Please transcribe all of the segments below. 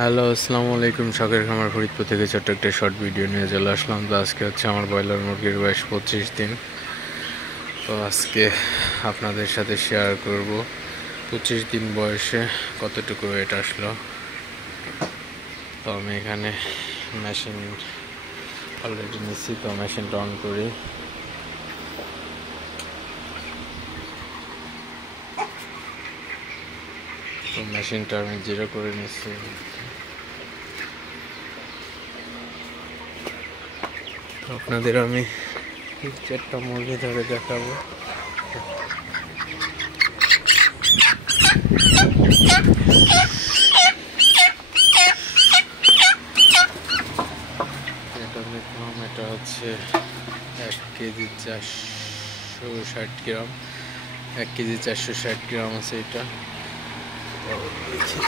Hello, আসসালামু আলাইকুম। শখের খামার ফরিদপুর থেকে ছোট্ট একটা শর্ট ভিডিও নিয়ে চলে আসলাম। তো আজকে হচ্ছে আমার ব্রয়লার মুরগির বয়স 25 দিন। তো আজকে আপনাদের সাথে শেয়ার করব 25 দিন বয়সে কতটুকু ওয়েট আসলো। তো আমি এখানে মেশিন অলরেডি নিচ্ছি, তো মেশিনটা অন করি। তো মেশিনটা আমি 0 করে নিচ্ছি। তো আপনাদের আমি 4টা মুরগি ধরে দেখাবো। এটা দেখলাম, এটা হচ্ছে 1 কেজি 460 গ্রাম। 1 কেজি 460 গ্রাম আছে এটা। দেখি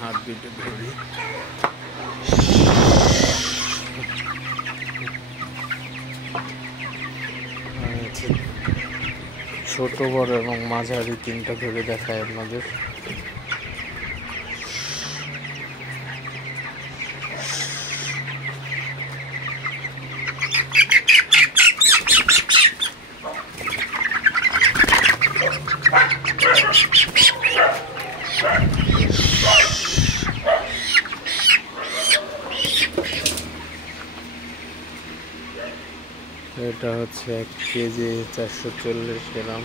হাত দুটো ধরি। ছোট বড় এবং মাঝারি 3টা ধরে দেখায় আপনাদের। এটা হচ্ছে 1 কেজি 440 গ্রাম।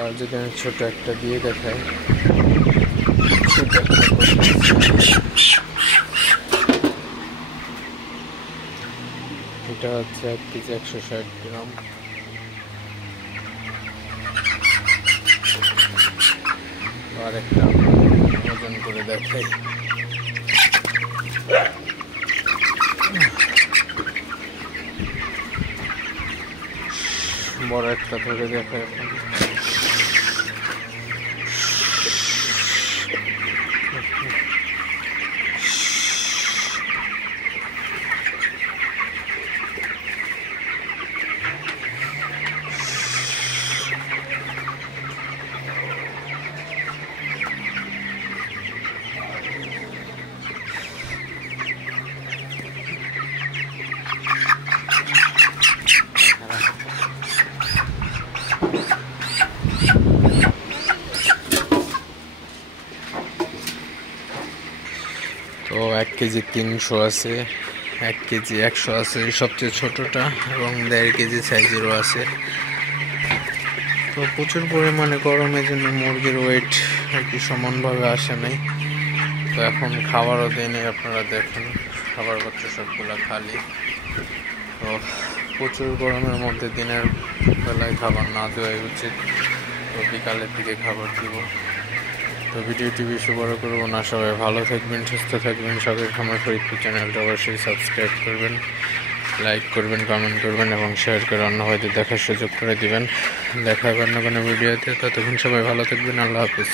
আর যদি আমি ছোট একটা দিয়ে দেখাই, এটা হচ্ছে 1 কেজি 160 গ্রাম। আর একটা ওজন করে দেখাই। বড় একটা ধরে দেখাই আপনাদের। তো 1 কেজি 300 আছে, 1 কেজি 100 আছে সবচেয়ে ছোটটা, এবং 1.5 কেজি সাইজেরও আছে। তো প্রচুর পরিমাণে গরমের জন্য মুরগির ওয়েট আর কি সমানভাবে আসে নাই। তো এখন খাবারও দেয়নি, আপনারা দেখেন খাবার পত্র সবগুলো খালি। তো প্রচুর গরমের মধ্যে দিনের বেলায় খাবার না দেওয়াই উচিত। তো বিকালের দিকে খাবার দিব। তো ভিডিওটি বেশি বড় করবো না, সবাই ভালো থাকবেন, সুস্থ থাকবেন। শখের খামার ফরিদপুর চ্যানেলটা অবশ্যই সাবস্ক্রাইব করবেন, লাইক করবেন, কমেন্ট করবেন এবং শেয়ার করে অন্য হয়তো দেখার সুযোগ করে দিবেন। দেখা হবে অন্য কোনো ভিডিওতে। ততক্ষণ সবাই ভালো থাকবেন। আল্লাহ হাফিজ।